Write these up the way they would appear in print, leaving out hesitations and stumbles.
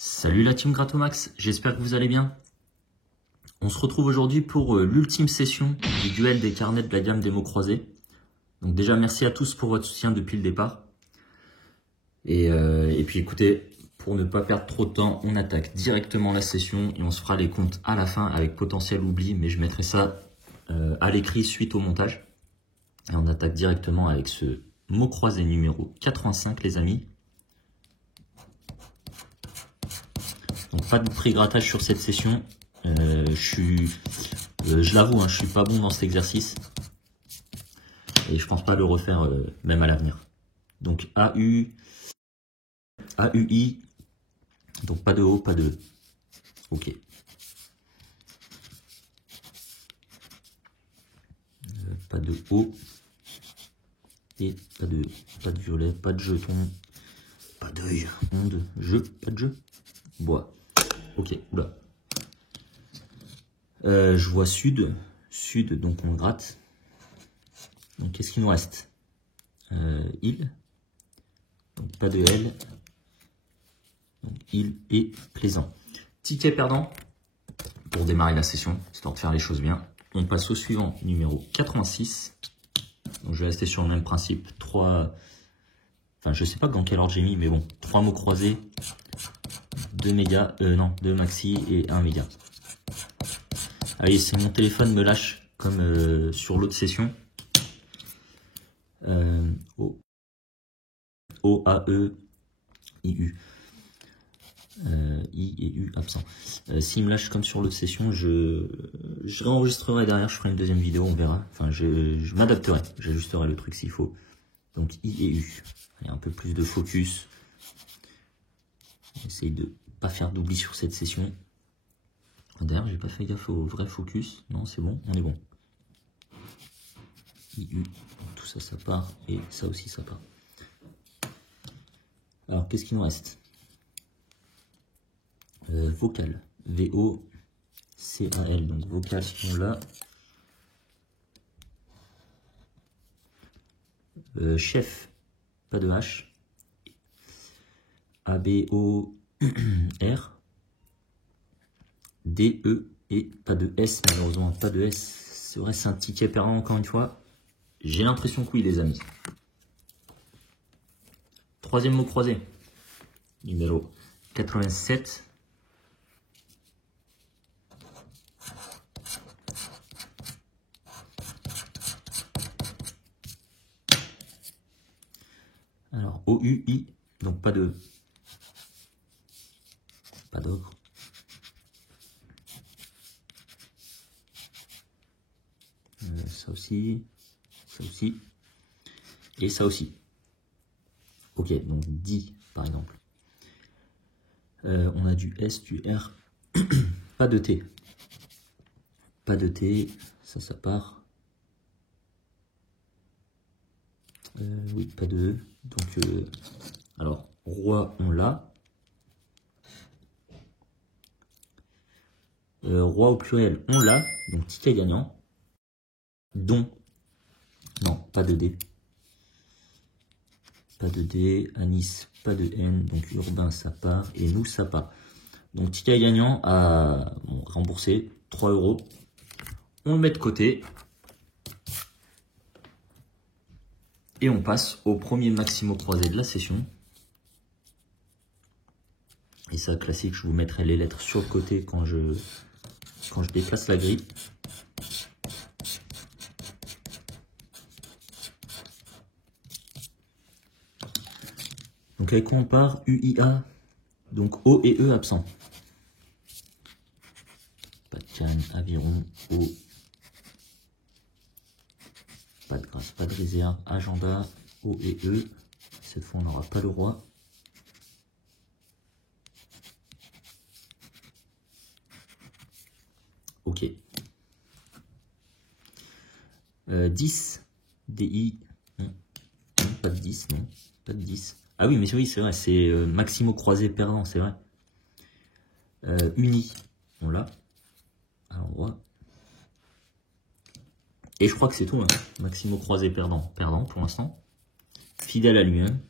Salut la team Gratomax, j'espère que vous allez bien. On se retrouve aujourd'hui pour l'ultime session du duel des carnets de la gamme des mots croisés. Donc déjà merci à tous pour votre soutien depuis le départ. Et puis écoutez, pour ne pas perdre trop de temps, on attaque directement la session et on se fera les comptes à la fin avec potentiel oubli, mais je mettrai ça à l'écrit suite au montage. Et on attaque directement avec ce mot croisé numéro 85 les amis. Donc pas de pré-grattage sur cette session. Je l'avoue, je suis pas bon dans cet exercice. Et je pense pas le refaire même à l'avenir. Donc AUI. Donc pas de O, pas de E. Ok. Pas de O. Et pas de E. Pas de violet, pas de jeton. Pas d'œil. Onde. Jeu. Pas de jeu. Bois. Ok. Oula. Je vois sud. Sud, donc on gratte. Donc qu'est-ce qu'il nous reste? Il. Donc pas de L. Donc il est plaisant. Ticket perdant pour démarrer la session, histoire de faire les choses bien. On passe au suivant, numéro 86. Donc je vais rester sur le même principe. 3. Enfin, je sais pas dans quel ordre j'ai mis, mais bon. 3 mots croisés. 2 mégas. Non, 2 maxi et 1 méga. Allez, c'est mon téléphone me lâche comme sur l'autre session. O, A, E, I, U. I et U absent. S'il me lâche comme sur l'autre session, je réenregistrerai derrière, je ferai une deuxième vidéo, on verra. Enfin, je m'adapterai, j'ajusterai le truc s'il faut. Donc I et U. Allez, un peu plus de focus. J'essaye de pas faire d'oubli sur cette session. D'ailleurs, j'ai pas fait gaffe au vrai focus. Non, c'est bon, on est bon. I, U, tout ça, ça part. Et ça aussi, ça part. Alors, qu'est-ce qu'il nous reste? Vocal. V-O-C-A-L. Donc, vocal, on l'a. Chef. Pas de H. A-B-O-R. D-E. Et pas de S, malheureusement. Pas de S. C'est vrai, c'est un ticket perdant, encore une fois. J'ai l'impression que oui, les amis. Troisième mot croisé. Numéro 87. Alors, O-U-I, donc pas de... Pas d'ogre. Ça aussi, et ça aussi. Ok, donc 10 par exemple. On a du S, du R, pas de T. Pas de T, ça part. Oui, pas de E. Donc, alors, roi, on l'a. Roi au pluriel, on l'a. Donc, ticket gagnant. Don. Non, pas de D. Pas de D. Anis, pas de N. Donc, urbain, ça part. Et nous, ça part. Donc, ticket gagnant à rembourser. 3 €. On le met de côté. Et on passe au premier maximo croisé de la session. Et ça, classique, je vous mettrai les lettres sur le côté quand je déplace la grille. Donc avec quoi on part? UIA. Donc O et E absents. Pas de canne, aviron, O. Pas de grâce, pas de réserve, agenda, O et E. Cette fois, on n'aura pas le roi. Ok. 10. DI. Non, pas de 10, non. Pas de 10. Ah oui, mais oui, c'est vrai, c'est maximo croisé perdant, c'est vrai. Uni. On l'a. Alors, roi. Et je crois que c'est tout, hein. Maximo croisé perdant. Perdant pour l'instant. Fidèle à lui-même.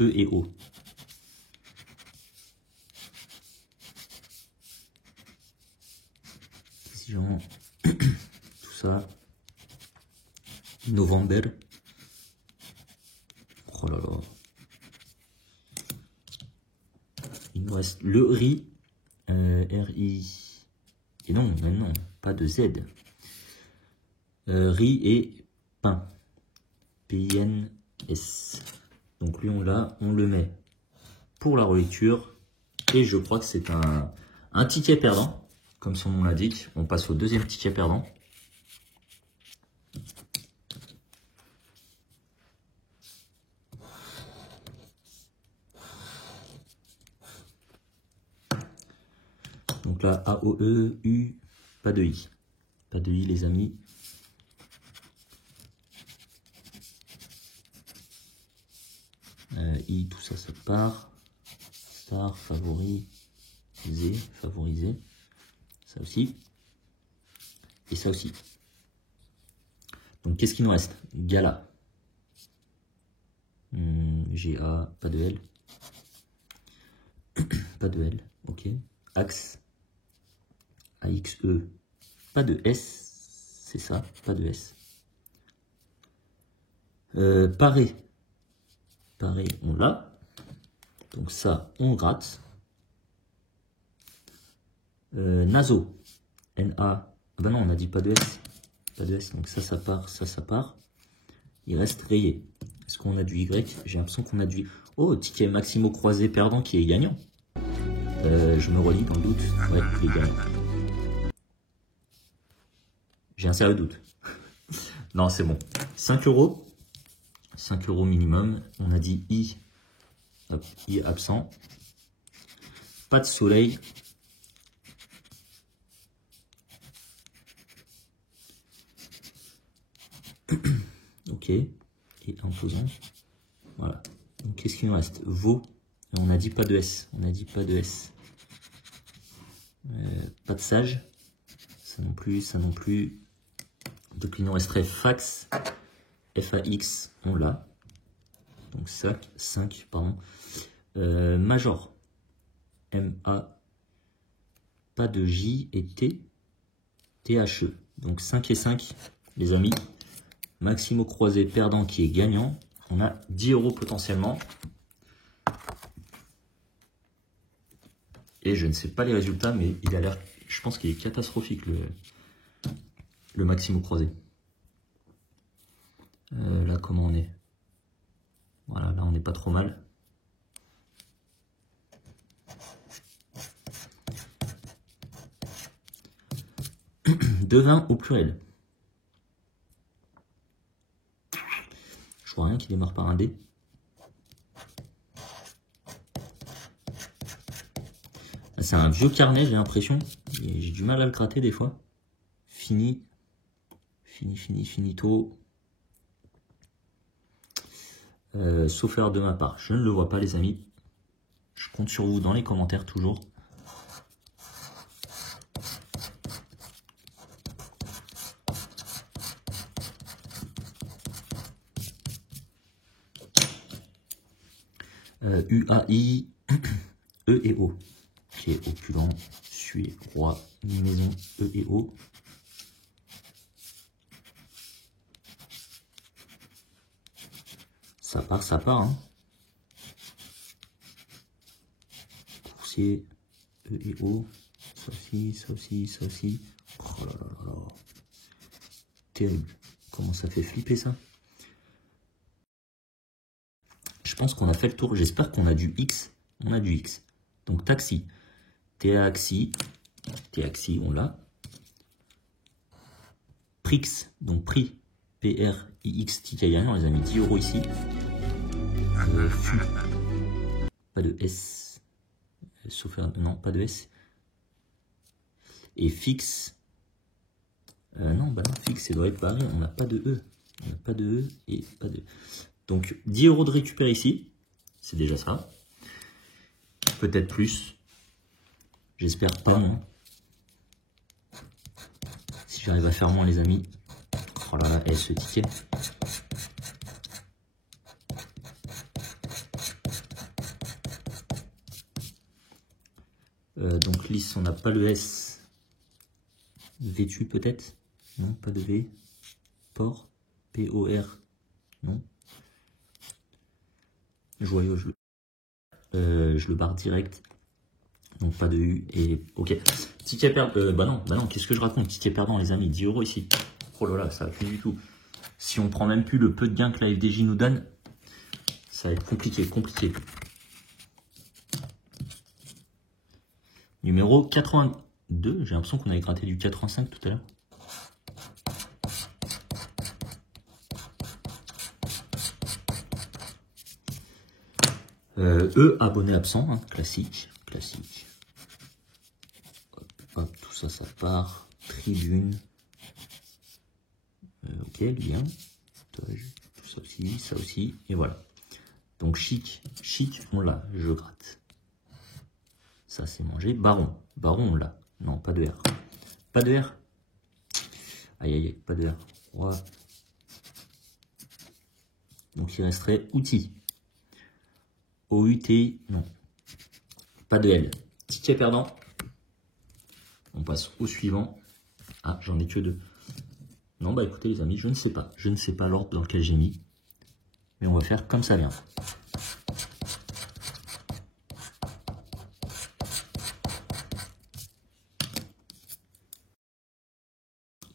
E et O. exigeant, tout ça. November. Oh là là. Il nous reste le riz. R-I. Et non, non, pas de Z. Riz et pain. P-I-N-S. Donc lui, on l'a, on le met pour la relecture. Et je crois que c'est un ticket perdant. Comme son nom l'indique. On passe au deuxième ticket perdant. Donc là, A-O-E, U, pas de I. Pas de I, les amis. I, tout ça, ça part. Star, favoriser. Ça aussi. Et ça aussi. Donc, qu'est-ce qu'il nous reste? Gala. G-A, pas de L. Pas de L, ok. Axe. A-X-E, pas de S. C'est ça, pas de S. Paré. Paré, on l'a. Donc ça, on gratte. Naso. N-A. Ah bah non, on a dit pas de S. Pas de S, donc ça part, ça part. Il reste rayé. Est-ce qu'on a du Y? J'ai l'impression qu'on a du... Oh, ticket Maximo croisé perdant qui est gagnant. Je me relis dans le doute. Ouais, il est gagnant. J'ai un sérieux doute. Non, c'est bon. 5 €. 5 € minimum. On a dit I. Hop, I absent. Pas de soleil. Ok. Et imposant. Voilà. Donc, qu'est-ce qu'il nous reste? Veau. On a dit pas de S. On a dit pas de S. Pas de sage. Ça non plus, ça non plus. Donc, il nous resterait fax. F-A-X. On l'a. Donc, 5, pardon. Major. M-A. Pas de J et T. T-H-E. Donc, 5 et 5, les amis. Maximo croisé perdant qui est gagnant. On a 10 € potentiellement. Et je ne sais pas les résultats, mais il a l'air, je pense qu'il est catastrophique le Maximo croisé. Là, comment on est? Voilà, là, on n'est pas trop mal. Devin au pluriel. Je vois rien qui démarre par un D. C'est un vieux carnet, j'ai l'impression. J'ai du mal à le gratter des fois. Finito. Sauf erreur de ma part. Je ne le vois pas, les amis. Je compte sur vous dans les commentaires, toujours. U-A-I, E et O. Qui est opulent, sué, roi, maison, E et O. Ça part, hein. Coursier, E et O. Ça aussi. Oh là là là là. Terrible. Comment ça fait flipper, ça? Je pense qu'on a fait le tour. J'espère qu'on a du X. On a du X. Donc, taxi. Taxi, on l'a. Prix, donc prix. P-R-I-X, ticket gagnant, les amis. 10 € ici. Fût. Pas de S. Sauf non, pas de S. Et fixe. Non, bah non, fixe, ça doit être pareil. On n'a pas de E. On n'a pas de E et pas de... Donc, 10 € de récupérer ici. C'est déjà ça. Peut-être plus. J'espère pas, non. Si j'arrive à faire moins, les amis. Oh là là, ce ticket. Donc, lisse, on n'a pas le S. Vêtu peut-être? Non, pas de V. Port. P-O-R. Non. Joyau, je le barre direct. Donc pas de U et ok. Ticket perdant. Bah non, qu'est-ce que je raconte? Ticket perdant les amis, 10 € ici. Oh là là, ça va plus du tout. Si on prend même plus le peu de gains que la FDJ nous donne, ça va être compliqué. Numéro 82, j'ai l'impression qu'on avait gratté du 85 tout à l'heure. Abonné absent, hein, classique. Hop, tout ça, ça part. Tribune. Ok, lien. Tout ça aussi, et voilà. Donc chic, on l'a, je gratte. Ça, c'est mangé. Baron, on l'a. Non, pas de R. Pas de R. Aïe, pas de R. Ouais. Donc, il resterait outil. OUT, non. Pas de L. Ticket perdant. On passe au suivant. Ah, j'en ai que 2. Non, bah écoutez les amis, je ne sais pas. Je ne sais pas l'ordre dans lequel j'ai mis. Mais on va faire comme ça vient.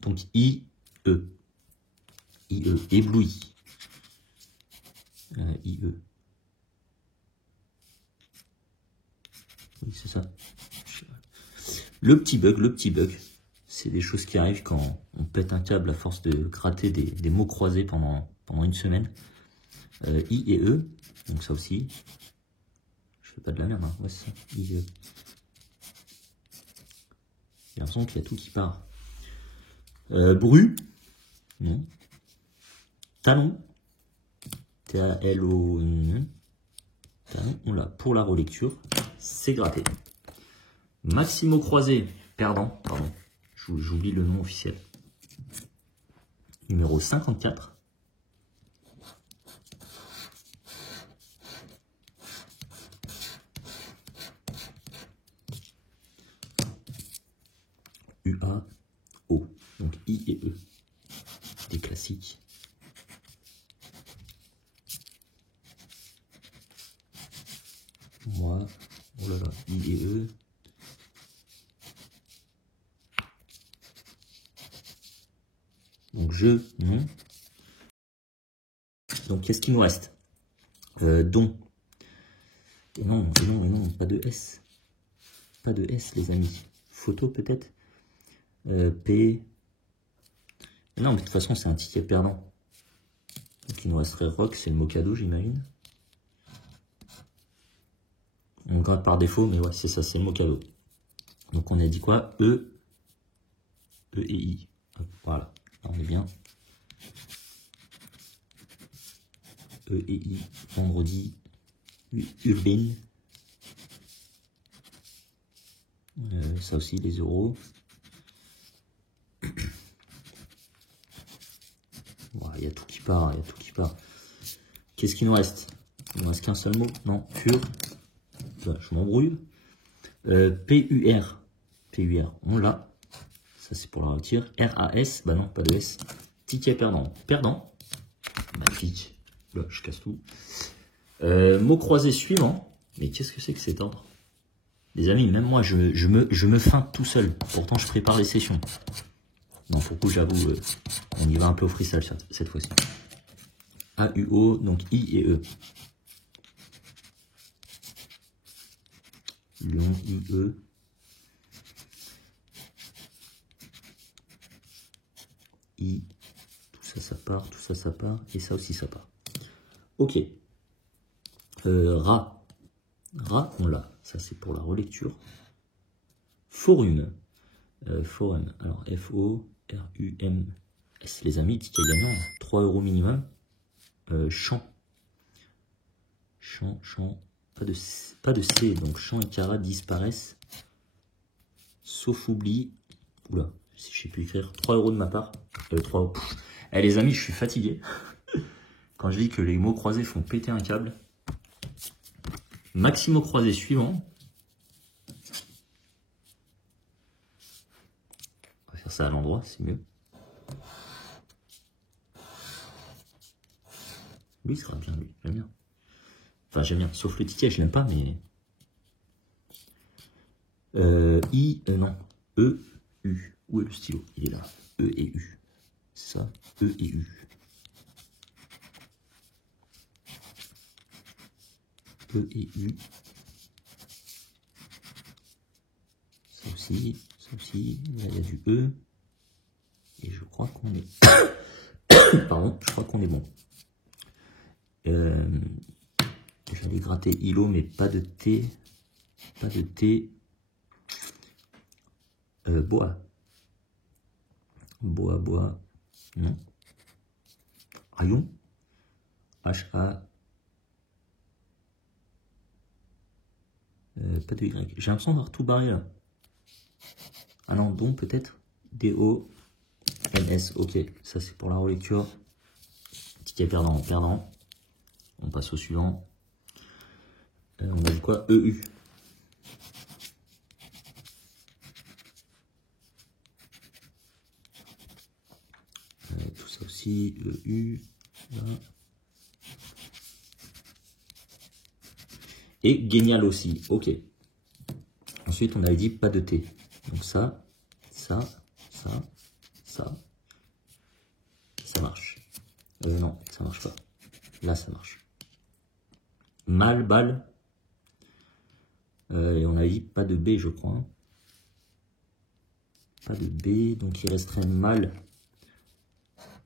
Donc IE. Ébloui. IE. Oui, c'est ça. Le petit bug. C'est des choses qui arrivent quand on pète un câble à force de gratter des mots croisés pendant une semaine. I et E. Donc ça aussi. Je fais pas de la merde, hein. Ouais, c'est ça. IE. J'ai l'impression qu'il y a tout qui part. Bru. Non. Talon. T-A-L-O-N. Talon, on l'a. Pour la relecture, c'est gratté. Maximo croisé. Pardon. J'oublie le nom officiel. Numéro 54. U-A-O. Donc I et E. Des classiques. Moi. Oh là là. I et E. Donc non. Donc qu'est-ce qu'il nous reste? Don. Et non, pas de S. Pas de S les amis. Photo peut-être. P. Non, mais de toute façon c'est un ticket perdant. Donc il nous resterait rock, c'est le mot cadeau j'imagine. On gratte par défaut, mais ouais c'est ça, c'est le mot cadeau. Donc on a dit quoi? E et I. Voilà, là, on est bien. E et I, vendredi, Urbain. Ça aussi, les euros. Il y a tout qui part, Qu'est-ce qu'il nous reste? Il ne reste qu'un seul mot. Non, pur. Là, je m'embrouille. PUR. On l'a. Ça, c'est pour la retire. RAS. Bah non, pas de S. Ticket perdant. Magnifique. Là, je casse tout. Mot croisé suivant. Mais qu'est-ce que c'est que cet ordre? Les amis, même moi, je me feinte tout seul. Pourtant, je prépare les sessions. Non, pour le coup, j'avoue, on y va un peu au freestyle cette fois-ci. A-U-O, donc I et E. Lion, I-E. I. Tout ça part. Et ça aussi, ça part. Ok. Rat, on l'a. Ça, c'est pour la relecture. Forum. Alors, F-O-R-U-M-S. Les amis, ticket gagnant, 3 € minimum. Champ. Pas de C, donc champ et carat disparaissent. Sauf oubli. Oula, si je sais plus écrire. 3 € de ma part. 3 €. Les amis, je suis fatigué. Quand je dis que les mots croisés font péter un câble. Maximo croisé suivant. On va faire ça à l'endroit, c'est mieux. Lui, il sera bien, lui. J'aime bien. Enfin, j'aime bien. Sauf le ticket, je l'aime pas, mais... non. E, U. Où est le stylo? Il est là. E et U. C'est ça. E et U. E et U. Ça aussi. Ça aussi. Là, il y a du E. Et je crois qu'on est... Pardon, je crois qu'on est bon. J'allais gratter ILO, mais pas de T. Pas de T. Bois. Bois. Non. Rayon. H-A. Pas de Y. J'ai l'impression d'avoir tout barré là. Ah non, don peut-être. D-O-N-S. Ok, ça c'est pour la relecture. Ticket perdant. On passe au suivant. On a dit quoi? EU. Tout ça aussi. EU. Là. Et génial aussi. Ok. Ensuite, on avait dit pas de T. Donc ça marche. Non, ça marche pas. Là, ça marche. Mal, balle. Et on a dit pas de B, je crois. Pas de B, donc il resterait mal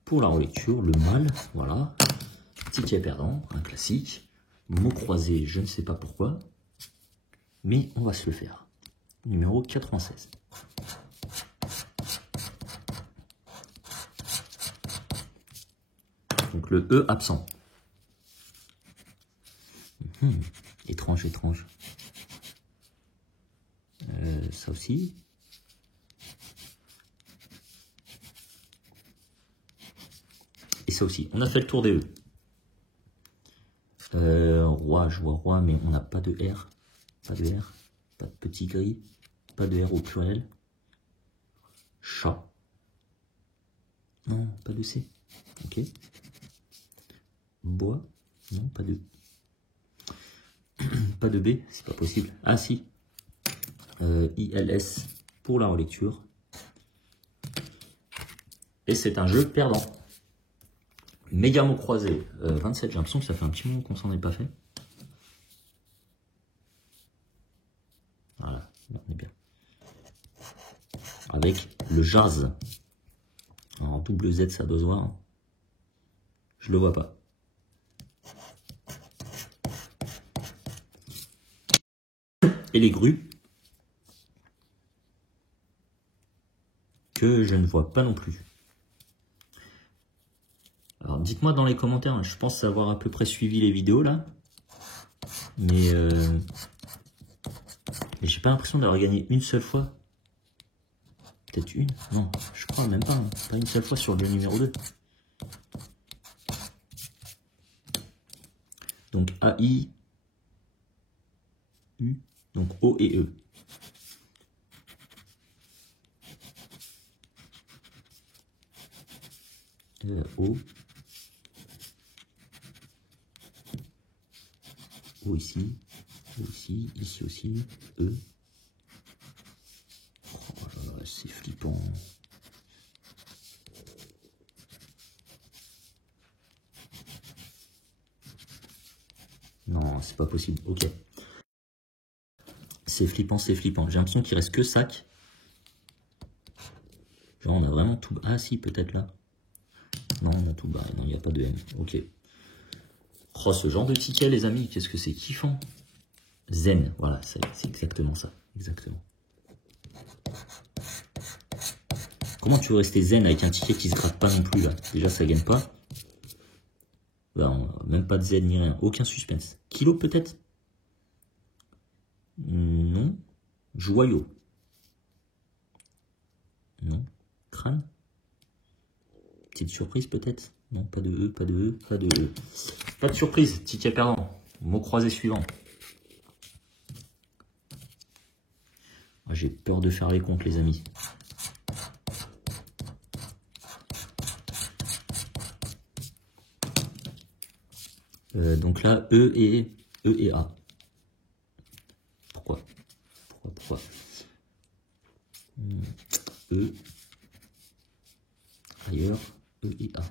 pour la relecture. Le mal, voilà. Ticket perdant, un classique. Mot croisé, je ne sais pas pourquoi. Mais on va se le faire. Numéro 96. Donc le E absent. Étrange. Ça aussi. Et ça aussi. On a fait le tour des E. Roi, je vois roi, mais on n'a pas de R. Pas de R. Pas de petit gris. Pas de R au pluriel. Chat. Non, pas de C. Ok. Bois. Non, pas de... Pas de B, c'est pas possible. Ah si. ILS pour la relecture. Et c'est un jeu perdant. Méga mot croisé. 27, j'ai l'impression que ça fait un petit moment qu'on s'en est pas fait. Voilà, on est bien. Avec le jazz. En double Z, ça doit se voir. Je le vois pas. Et les grues. Que je ne vois pas non plus. Alors dites-moi dans les commentaires, je pense avoir à peu près suivi les vidéos là. Mais j'ai pas l'impression d'avoir gagné une seule fois. Peut-être une? Non, je crois même pas. Hein. Pas une seule fois sur le numéro 2. Donc AI, U, donc O et E. O. O ici. O ici. Ici aussi. E. Oh là là, c'est flippant. Non, c'est pas possible. Ok. C'est flippant. J'ai l'impression qu'il reste que sac. Genre, on a vraiment tout... Ah si, peut-être là. Non, on a tout barré. Non, il n'y a pas de M. Ok. Oh, ce genre de ticket, les amis, qu'est-ce que c'est kiffant. Zen, voilà, c'est exactement ça. Exactement. Comment tu veux rester zen avec un ticket qui se gratte pas non plus là? Déjà, ça gagne pas. Ben, même pas de zen ni rien. Aucun suspense. Kilo peut-être? Non. Joyau. Non. Crâne. Petite surprise peut-être? Non, pas de E. Pas de surprise. Ticket perdant. Mot croisé suivant. J'ai peur de faire les comptes, les amis. Donc là, E et A. Pourquoi? E, ailleurs, E et A.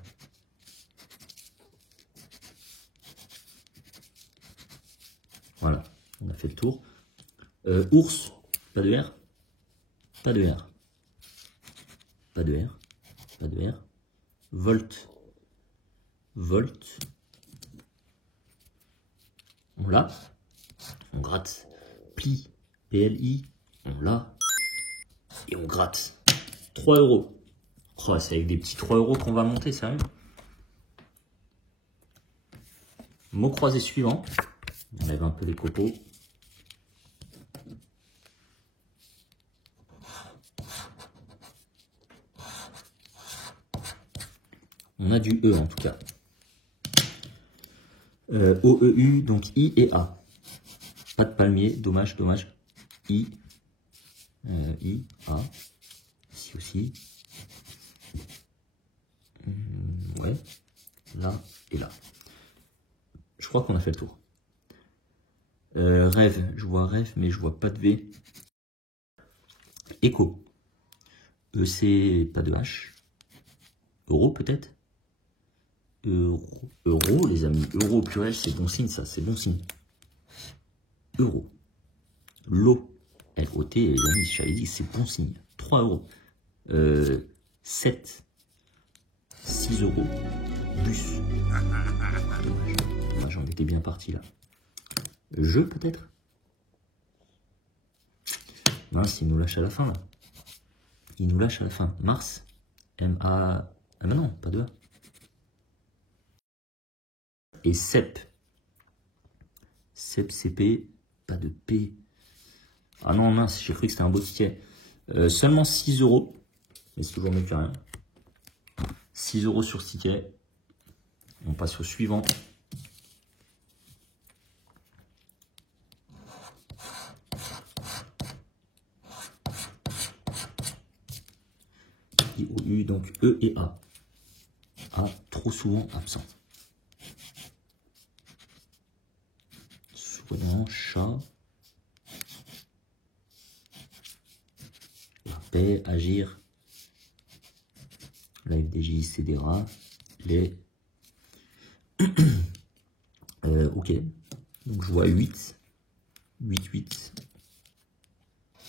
Voilà, on a fait le tour. Ours, pas de R, pas de R, pas de R, pas de R. Volt, on l'a, on gratte. Pli, PLI, on l'a, et on gratte. 3 €. Oh, c'est avec des petits 3 € qu'on va monter, sérieux. Mot croisé suivant. On enlève un peu les copeaux. On a du E en tout cas. O, E, U, donc I et A. Pas de palmier, dommage. I, A. Ici aussi. Ouais. Là et là. Je crois qu'on a fait le tour. Rêve, je vois rêve, mais je vois pas de V. Écho. EC, pas de H. Euro peut-être. Euro, les amis. Euro pluriel, c'est bon signe, ça, c'est bon signe. Euro. Lot. L-O-T, les amis, j'avais dit, c'est bon signe. 3 €. 7. 6 €. Bus. Dommage, j'en étais bien parti là. Jeu peut-être. Mince, il nous lâche à la fin là. Il nous lâche à la fin. Mars. M-A... Ah ben non, pas de A. Et CEP. CEP, CP, pas de P. Ah non, mince, j'ai cru que c'était un beau ticket. Seulement 6 €. Mais c'est toujours mieux que rien. 6 € sur ce ticket. On passe au suivant. I-O-U, donc E et A. A, trop souvent absent. Soignant, chat. La paix, agir. La FDJ, c'est des rats. Les... ok. Donc je vois 8. 8.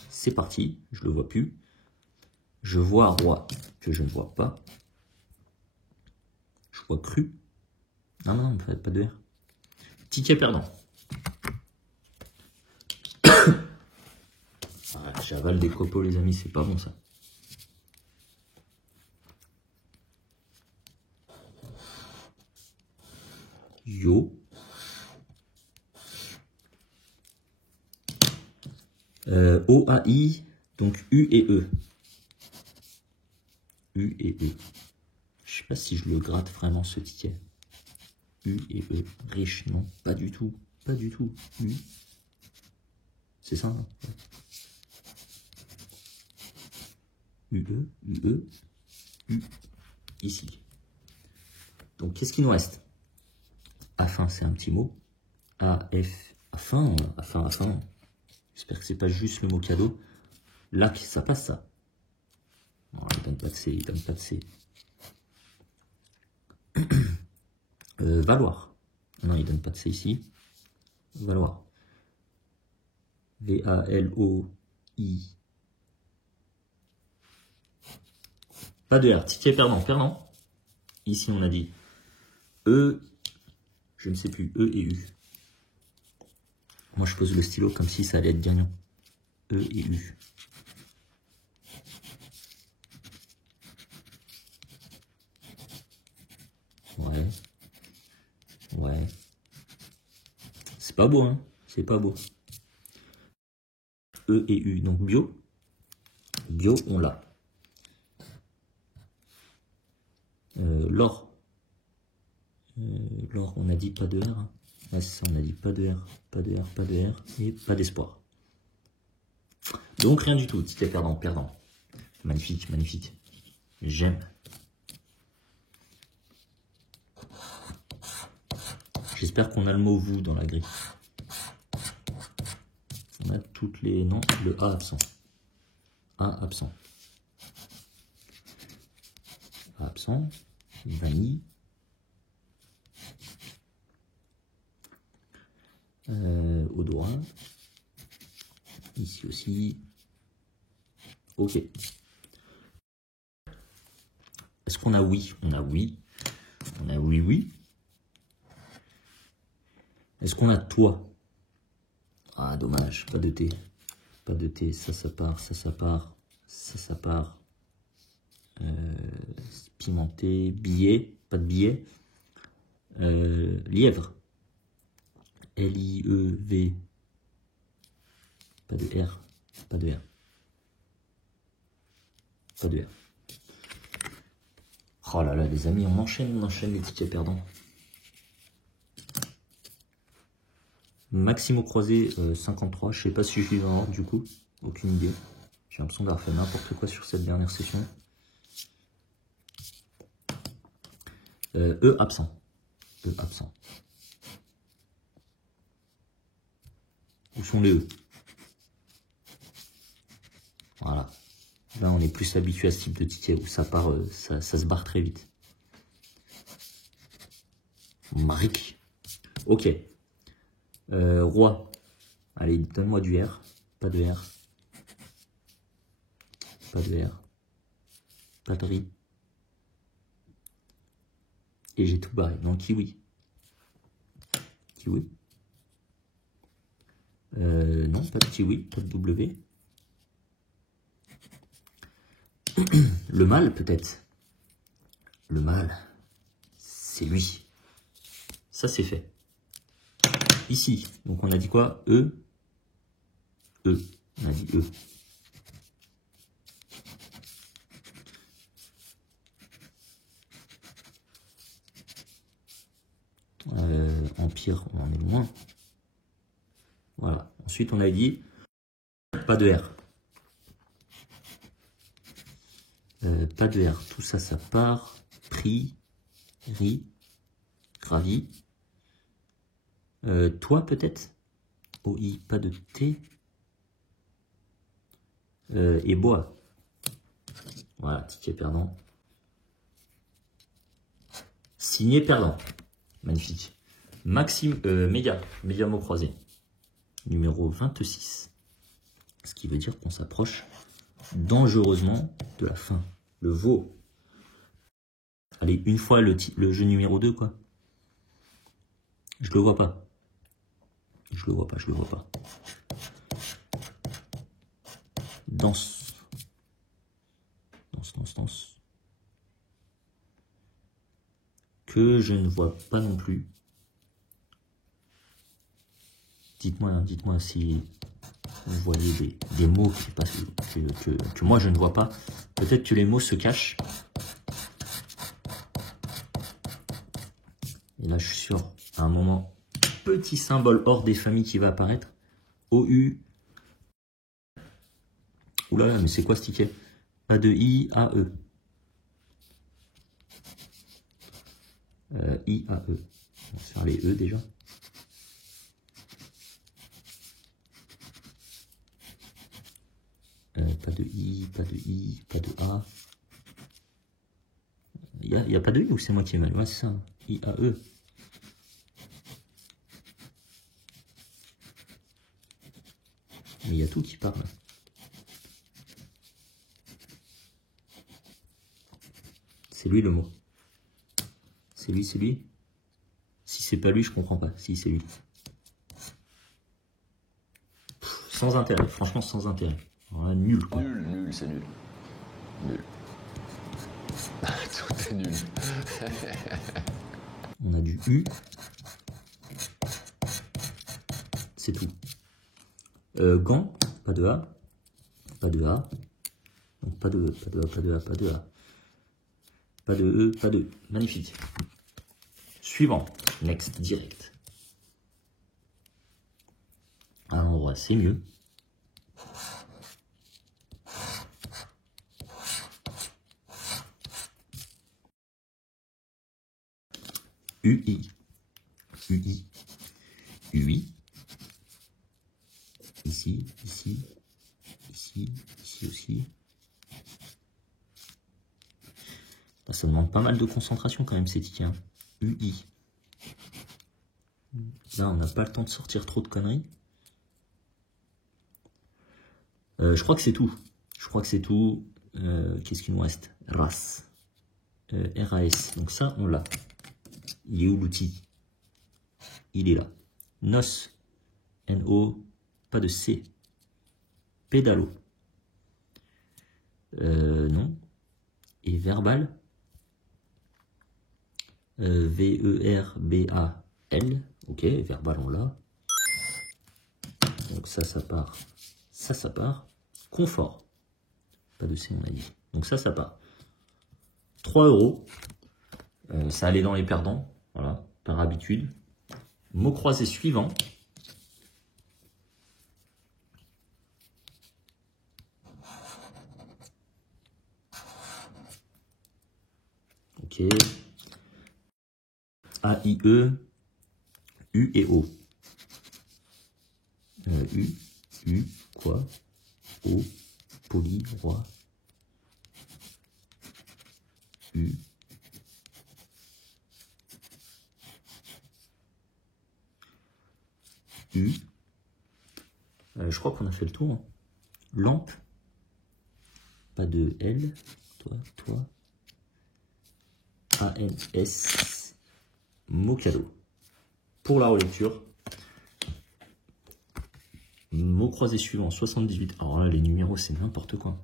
C'est parti. Je le vois plus. Je vois roi que je ne vois pas. Je vois cru. Non, pas de R. Ticket perdant. Ah, j'avale des copeaux, les amis, c'est pas bon ça. Yo. O-A-I, donc U et E. U et E. Je sais pas si je le gratte vraiment ce ticket. U et E. Riche, non, pas du tout. Pas du tout. U. C'est ça, hein, ouais. UE, UE, U. Ici. Donc, qu'est-ce qu'il nous reste? Afin, c'est un petit mot. A-F, afin. J'espère que c'est pas juste le mot cadeau. Lac, ça passe ça. Non, il donne pas de C, valoir. Non, il donne pas de C ici. Valoir. V-A-L-O-I. Pas de R. Ticket perdant. Ici, on a dit E, je ne sais plus, E et U. Moi, je pose le stylo comme si ça allait être gagnant. E et U. Ouais. C'est pas beau, hein. C'est pas beau. E et U. Donc, bio. Bio, on l'a. L'or. L'or, on a dit pas de R. Hein. Ouais, c'est ça, on a dit pas de R, pas de R, et pas d'espoir. Donc, rien du tout. Ticket perdant. Magnifique. J'aime. J'espère qu'on a le mot vous dans la grille. On a toutes les... Non, le A absent. A absent. A absent. Vanille. Odorat. Ici aussi. Ok. Est-ce qu'on a oui? On a oui. On a oui, oui. Est-ce qu'on a toi? Ah, dommage, pas de T. Pas de T, ça part, ça part, ça part. Pimenté, billet, pas de billet. Lièvre. L-I-E-V. Pas de R. Pas de R. Pas de R. Oh là là, les amis, on enchaîne les tickets perdants. Maximo croisé 53. Je sais pas si je suis en ordre du coup. Aucune idée. J'ai l'impression d'avoir fait n'importe quoi sur cette dernière session. E absent. E absent. Où sont les E? Voilà. Là, on est plus habitué à ce type de ticket où ça part, ça se barre très vite. Maric. Ok. Roi. Allez, donne-moi du R. Pas de R. Pas de R. Pas de riz. Et j'ai tout barré. Donc, kiwi. Kiwi. Non, pas de kiwi. Pas de W. Le mâle, peut-être. Le mâle. C'est lui. Ça, c'est fait. Ici. Donc, on a dit quoi? E. E. On a dit E. Empire, on en est loin. Voilà. Ensuite, on a dit pas de R. Pas de R. Tout ça, ça part. Prix, riz, ravi. Toi, peut-être. OI, pas de T. Et bois. Voilà, ticket perdant. Signé perdant. Magnifique. Maxime, méga mot croisé. Numéro 26. Ce qui veut dire qu'on s'approche dangereusement de la fin. Le veau. Allez, une fois le jeu numéro 2, quoi. Je le vois pas. Je le vois pas, je le vois pas. Danse. Danse, danse, danse. Que je ne vois pas non plus. Dites-moi si vous voyez des mots que moi je ne vois pas. Peut-être que les mots se cachent. Et là, je suis sûr, à un moment, petit symbole hors des familles qui va apparaître. OU. Ouh là là, mais c'est quoi ce ticket? Pas de I, A, E. I, A, E. On va faire les E déjà. Pas de I, pas de I, pas de A. Il n'y a pas de I ou c'est moi qui ai mal? Ouais, c'est ça. I, A, E. Mais il y a tout qui parle. C'est lui le mot. C'est lui, c'est lui. Si c'est pas lui, je comprends pas. Si c'est lui. Sans intérêt, franchement sans intérêt. Voilà, nul quoi. Nul, c'est nul. Nul. Tout est nul. On a du U. C'est tout. Gant, pas de A. Pas de A. Donc pas de E, pas de A, pas de A, pas de A. Pas de E, pas de E. Magnifique. Suivant. Next, direct. À l'endroit, c'est mieux. UI. UI, UI, ici, ici, ici, ici aussi. Ça demande pas mal de concentration quand même ces tickets. Hein. UI. Là, on n'a pas le temps de sortir trop de conneries. Je crois que c'est tout. Je crois que c'est tout. Qu'est-ce qu'il nous reste? RAS. RAS. Donc ça, on l'a. Il est où l'outil? Il est là. NOS. NO. Pas de C. Pédalo. Non. Et verbal. V-E-R-B-A-L. Ok, verbal, on l'a. Donc ça part. Ça part. Confort. Pas de C, on a dit. Donc ça part. 3 €. Ça allait dans les perdants. Voilà, par habitude. Mot croisé suivant. Ok. A-I-E. U et O. U, quoi? O, poli, roi. U. U. Je crois qu'on a fait le tour. Lampe. Pas de L. Toi. A-N-S. Mot cadeau. Pour la relecture. Mot croisé suivant, 78. Alors là, les numéros, c'est n'importe quoi.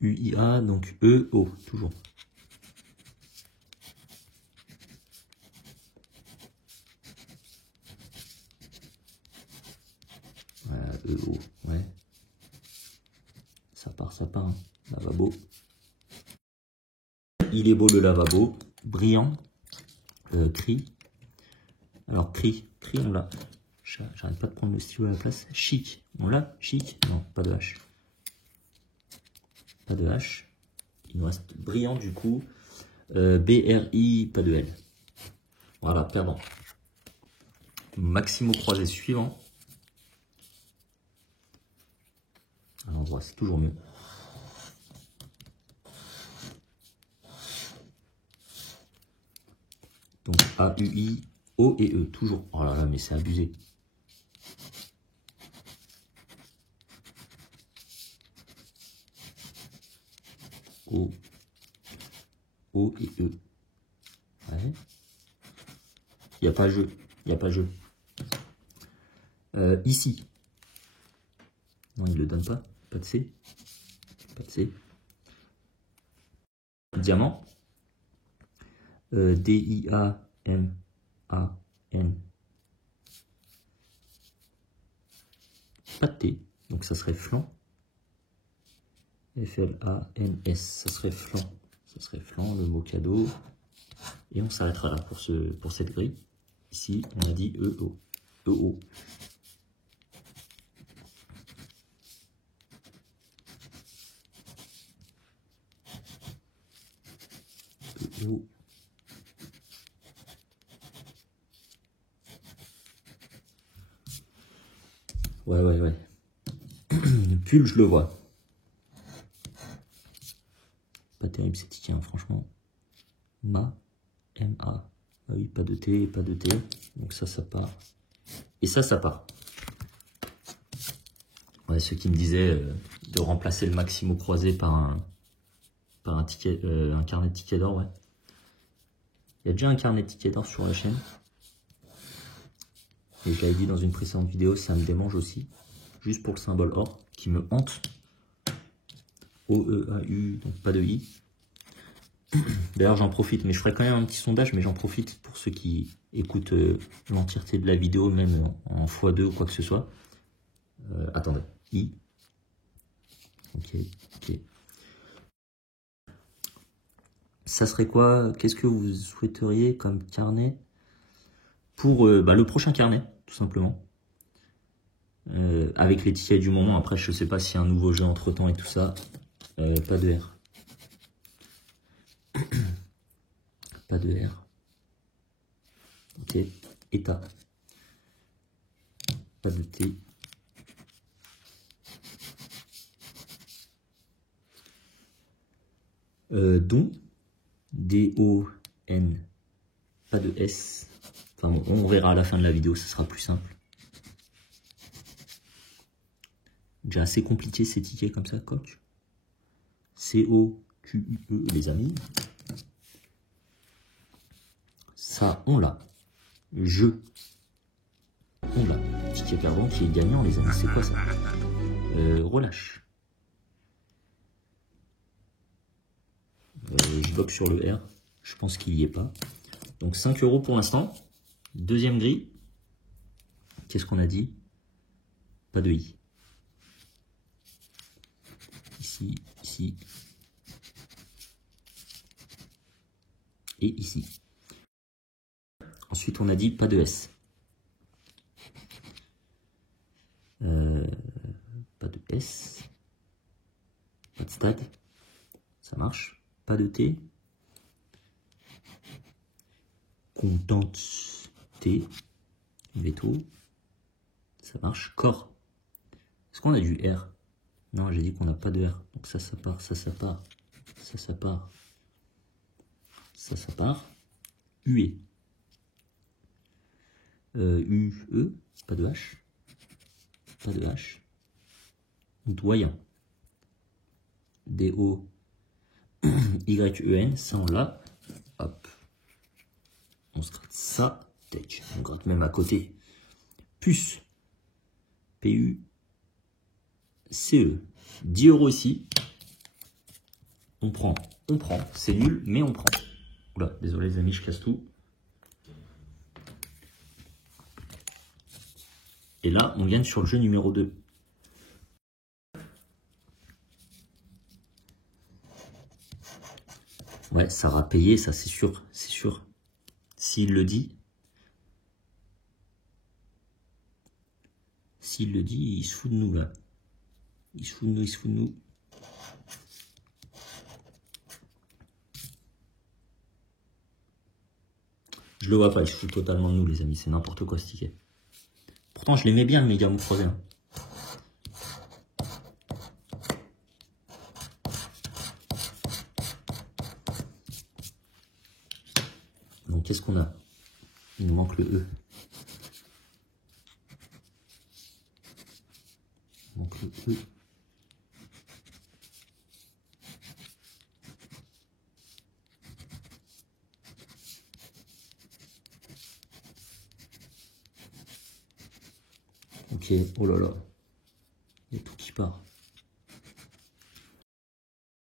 UIA, donc E-O, toujours. Voilà, E-O, ouais. Ça part, hein. Lavabo. Il est beau le lavabo. Brillant. Cri. Alors, cri, on l'a. J'arrête pas de prendre le stylo à la place. Chic, on l'a. Chic, non, pas de H. Pas de H. Il nous reste brillant du coup. B-R-I, pas de L. Voilà, perdant. Maximo croisé suivant. À l'endroit, c'est toujours mieux. Donc A-U-I, O et E, toujours. Oh là là, mais c'est abusé. O et E. Ouais. Il n'y a pas jeu. Ici. Non, il ne le donne pas. Pas de C. Diamant. D-I-A-M-A-N. Pas de T. Donc ça serait flanc. F-L-A-N-S. Ça serait flanc. Le mot cadeau. Et on s'arrêtera là pour cette grille. Ici, on a dit E-O. E-O. E-O. Ouais. Pull, je le vois. Pas terrible ces tickets, hein, franchement. Ma, M-A. Ah oui, pas de T. Donc ça part. Et ça part. Ouais, ceux qui me disaient de remplacer le Maximo croisé par un ticket, un carnet de tickets d'or, ouais. Il y a déjà un carnet de tickets d'or sur la chaîne. Et je l'avais dit dans une précédente vidéo, ça me démange aussi. Juste pour le symbole or, qui me hante. O-E-A-U, donc pas de I. D'ailleurs, j'en profite, mais je ferai quand même un petit sondage, mais j'en profite pour ceux qui écoutent l'entièreté de la vidéo, même en x2 ou quoi que ce soit. Attendez, I. Ok. Ça serait quoi? Qu'est-ce que vous souhaiteriez comme carnet pour le prochain carnet, tout simplement? Avec les tickets du moment. Après, je sais pas s'il y a un nouveau jeu entre-temps et tout ça. Pas de R. Pas de R. Ok. État. Pas de T. Don. D-O-N. Pas de S. Enfin bon, on verra à la fin de la vidéo, ce sera plus simple. Déjà assez compliqué ces tickets comme ça, coach. C-O-Q-U-E, les amis. Ça, on l'a. Je. On l'a. Ticket perdant qui est gagnant, les amis. C'est quoi ça? Relâche. Je bloque sur le R. Je pense qu'il n'y est pas. Donc 5 € pour l'instant. Deuxième grille. Qu'est-ce qu'on a dit? Pas de I. Ici, ici. Et ici. Ensuite, on a dit pas de S. Pas de S. Pas de stade. Ça marche. Pas de T. Contente T. Veto. Ça marche. Corps. Est-ce qu'on a du R? Non, j'ai dit qu'on n'a pas de R. Donc ça part, ça part. Ça part. Ça part. UE. UE. Pas de H. Pas de H. Doyen. D-O-Y-E-N. Ça, on l'a. Hop. On se gratte ça. Tech. On gratte même à côté. Puce. P-U-C-E. 10 € ici. On prend. On prend. C'est nul, mais on prend. Oula, désolé les amis, je casse tout. Et là, on gagne sur le jeu numéro 2. Ouais, ça aura payé, ça c'est sûr. C'est sûr. S'il le dit. S'il le dit, il se fout de nous là. Il se fout de nous, il se fout de nous. Je le vois pas, il se fout totalement de nous les amis. C'est n'importe quoi ce ticket. Pourtant, je l'aimais bien, le méga mot croisé. Hein. Donc, qu'est-ce qu'on a? Il nous manque le E. Il manque le E. Ok, oh là là. Il y a tout qui part.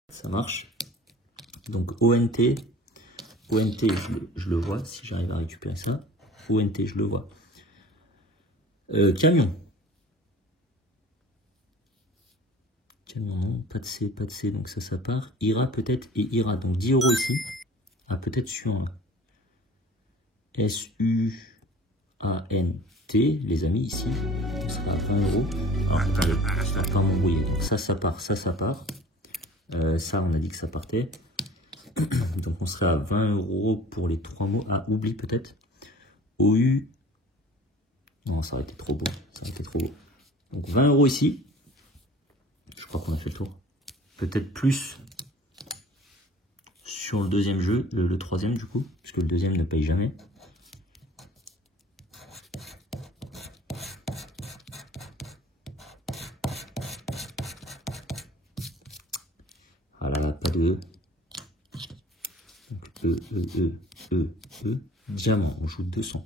Ça marche. Donc, ONT. ONT, je le vois, si j'arrive à récupérer ça. ONT, je le vois. Camion. Camion, non, pas de C, donc ça part. Ira peut-être et ira. Donc 10 € ici. Ah, peut-être suivant là. S-U-A-N-T, les amis, ici. On sera à 20 €. Alors, attendez, ça va pas m'embrouiller. Donc ça part, ça part. Ça, on a dit que ça partait. Donc on serait à 20 € pour les 3 mots. Ah, oublie peut-être. OU. Non, ça aurait été trop beau. Ça aurait été trop beau. Donc 20 € ici. Je crois qu'on a fait le tour. Peut-être plus sur le deuxième jeu, le troisième du coup, puisque le deuxième ne paye jamais. Ah là là, pas de E. Donc E. Diamant, on joue 200.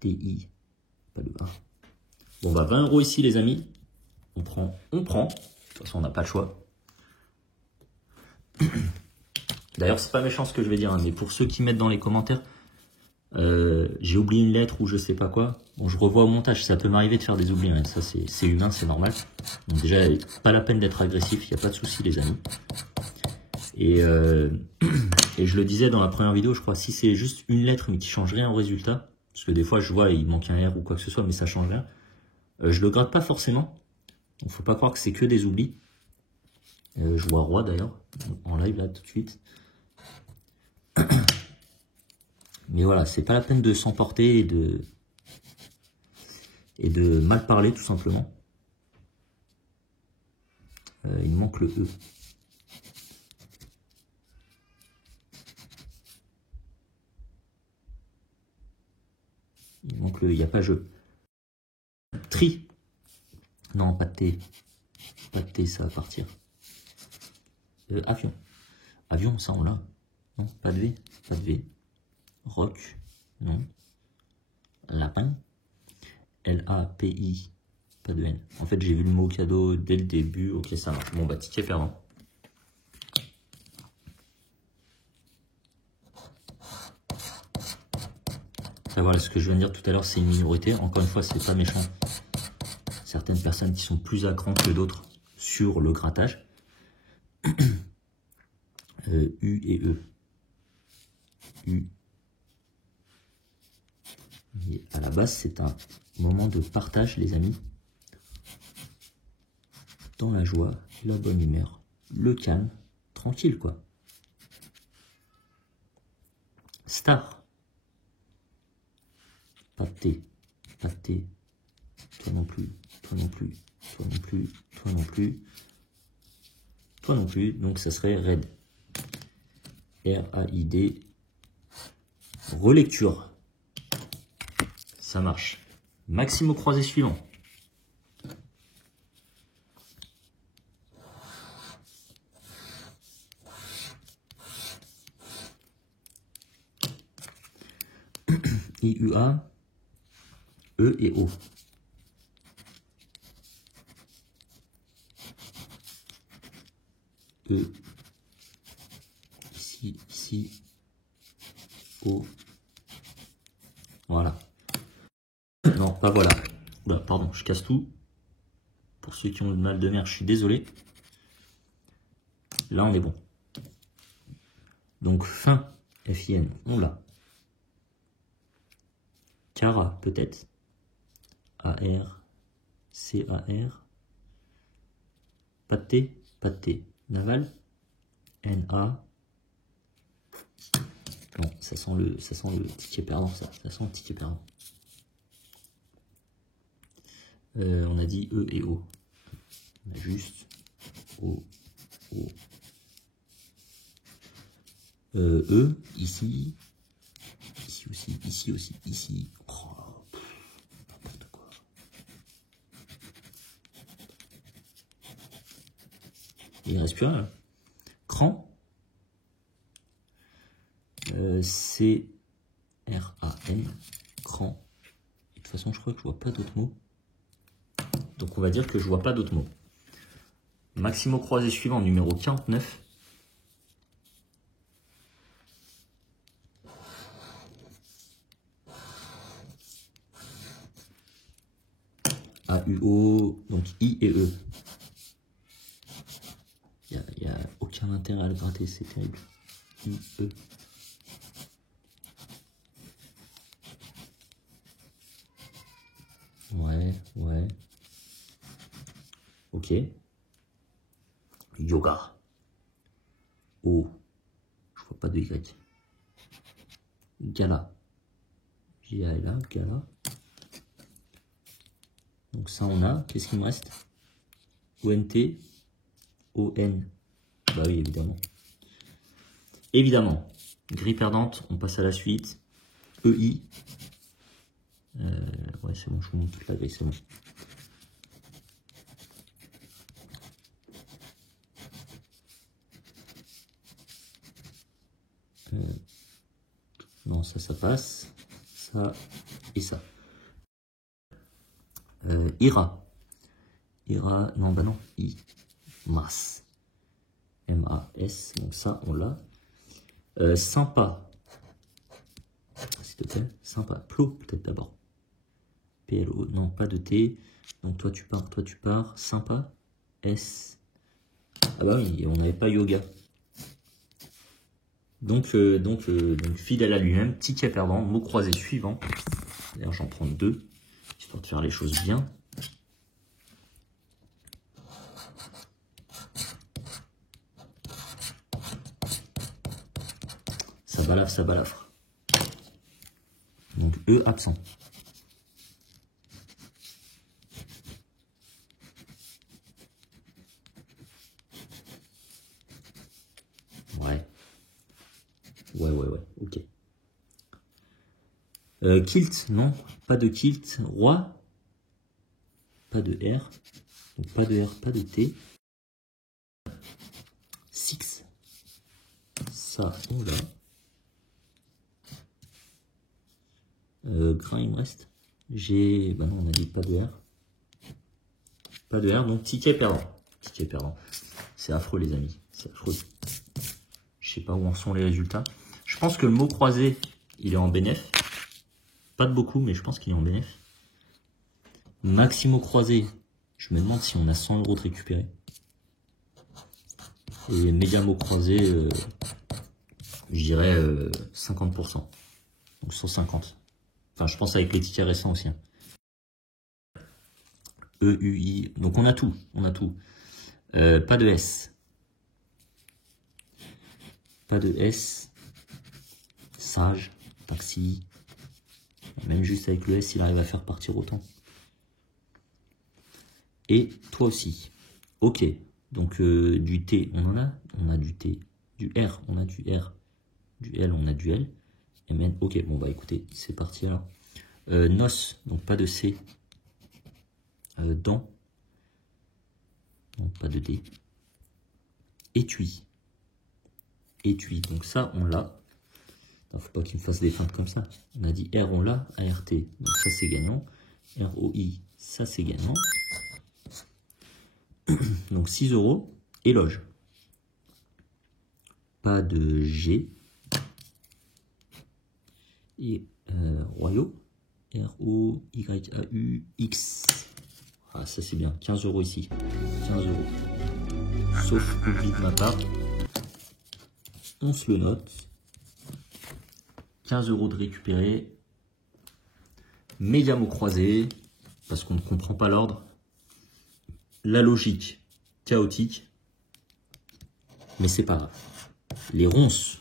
DI, pas de A. Bon bah 20 € ici les amis. On prend. De toute façon, on n'a pas le choix. D'ailleurs, c'est pas méchant ce que je vais dire, hein, mais pour ceux qui mettent dans les commentaires, j'ai oublié une lettre ou je sais pas quoi. Bon, je revois au montage, ça peut m'arriver de faire des oublis, hein, ça c'est humain, c'est normal. Donc déjà, pas la peine d'être agressif, il n'y a pas de souci les amis. Et je le disais dans la première vidéo, je crois, si c'est juste une lettre mais qui change rien au résultat, parce que des fois je vois il manque un R ou quoi que ce soit, mais ça change rien, je le gratte pas forcément. Donc faut pas croire que c'est que des oublis. Je vois roi d'ailleurs, en live là tout de suite. Mais voilà, c'est pas la peine de s'emporter et de mal parler tout simplement. Il manque le E. Il manque le E, il n'y a pas jeu. Tri. Non, pas de T. Pas de T, ça va partir. Avion. Avion, ça on l'a. Non, pas de V. Pas de V. Roc. Non. Lapin. L-A-P-I. Pas de N. En fait, j'ai vu le mot cadeau dès le début. Ok, ça marche. Bon, bah, ticket perdant. Voilà, ce que je viens de dire tout à l'heure, c'est une minorité. Encore une fois, c'est pas méchant. Certaines personnes qui sont plus à cran que d'autres sur le grattage. U et E. U. Et à la base, c'est un moment de partage, les amis. Dans la joie, la bonne humeur, le calme, tranquille, quoi. Star. Pas de T. Pas de T. Toi non plus. Toi non plus. Toi non plus. Toi non plus. Toi non plus. Donc, ça serait RAID. R-A-I-D. Relecture. Ça marche. Maxime au croisé suivant. I-U-A. E et O. E. Ici, ici. O. Voilà. Non, pas voilà. Oula, pardon, je casse tout. Pour ceux qui ont le mal de mer, je suis désolé. Là, on est bon. Donc, fin, F-I-N, on l'a. Cara, peut-être. A-R, C-A-R. Pas de T, pas de T. Naval, N-A. Non, ça sent le ticket perdant, ça sent le ticket perdant. On a dit E et O. On a juste O, O. E, ici. Ici aussi, ici aussi, ici. Oh, n'importe quoi. Il ne reste plus rien là. Cran. C-R-A-N. Cran. Et de toute façon, je crois que je vois pas d'autres mots. Donc on va dire que je vois pas d'autres mots. Maxime au croisé suivant, numéro 49. A-U-O, donc I et E. Il n'y a aucun intérêt à le gratter, c'est terrible. I, E. Ouais, ouais. Ok. Yoga. O. Je vois pas de Y. Gala. G-A-L-A, gala. Donc ça on a. Qu'est-ce qu'il me reste? O-N-T. O-N. Bah oui, évidemment. Évidemment. Grille perdante, on passe à la suite. E-I. Ouais, c'est bon, je vous montre toute la grille, c'est bon. Non, ça passe. Ça et ça. Ira. Ira, non, bah non. I. Mas. M-A-S. Donc ça, on l'a. Sympa. S'il te plaît. Sympa. Plo, peut-être d'abord. P-L-O. Non, pas de T. Donc toi, tu pars. Sympa. S. Ah bah oui, on n'avait pas yoga. Donc fidèle à lui-même, ticket perdant, mot croisé suivant. D'ailleurs, j'en prends 2, histoire de faire les choses bien. balafre, ça balafre. Donc E absent. Ouais. Ouais, ok. Kilt, non, pas de kilt. Roi, pas de R. Donc pas de R, pas de T. Six. Ça, on l'a. Grain, il me reste. J'ai. Bah non, on a dit pas de R. Pas de R, donc ticket perdant. Ticket perdant. C'est affreux, les amis. C'est affreux. Je sais pas où en sont les résultats. Je pense que le mot croisé, il est en bénéf. Pas de beaucoup, mais je pense qu'il est en bénéf. Maximo croisé, je me demande si on a 100 € de récupérer. Et Mediamo croisé, je dirais 50%. Donc 150. Enfin, je pense avec les tickets récents aussi. Hein. EUI. Donc on a tout. On a tout. Pas de S. Pas de S. Sage. Taxi. Même juste avec le S, il arrive à faire partir autant. Et toi aussi. Ok. Donc du T, on en a. On a du T. Du R, on a du R. Du L, on a du L. Et même, ok, bon bah écoutez, c'est parti alors. Nos, donc pas de C. Dent. Donc pas de D. Étui. Étui, donc ça on l'a. Faut pas qu'il me fasse des feintes comme ça. On a dit R, on l'a, ART, donc ça c'est gagnant. ROI, ça c'est gagnant. Donc 6 €. Éloge. Pas de G. Et Royaux. ROYAUX. Ah, ça c'est bien. 15 € ici. 15 €. Sauf oubli de ma part. On se le note. 15 € de récupérer. Mediamo croisé. Parce qu'on ne comprend pas l'ordre. La logique chaotique. Mais c'est pas grave. Les ronces.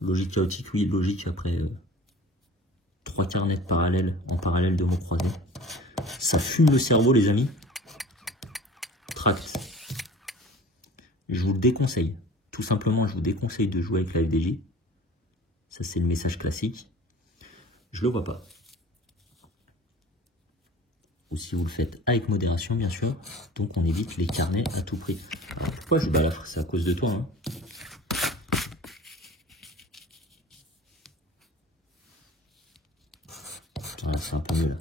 Logique chaotique, oui, logique après 3 carnets parallèles en parallèle de mots croisés. Ça fume le cerveau, les amis. Tract. Je vous le déconseille. Tout simplement, je vous déconseille de jouer avec la FDJ. Ça, c'est le message classique. Je le vois pas. Ou si vous le faites avec modération, bien sûr. Donc, on évite les carnets à tout prix. Alors, pourquoi je balafre? C'est à cause de toi, hein. Voilà, c'est un peu mieux, là.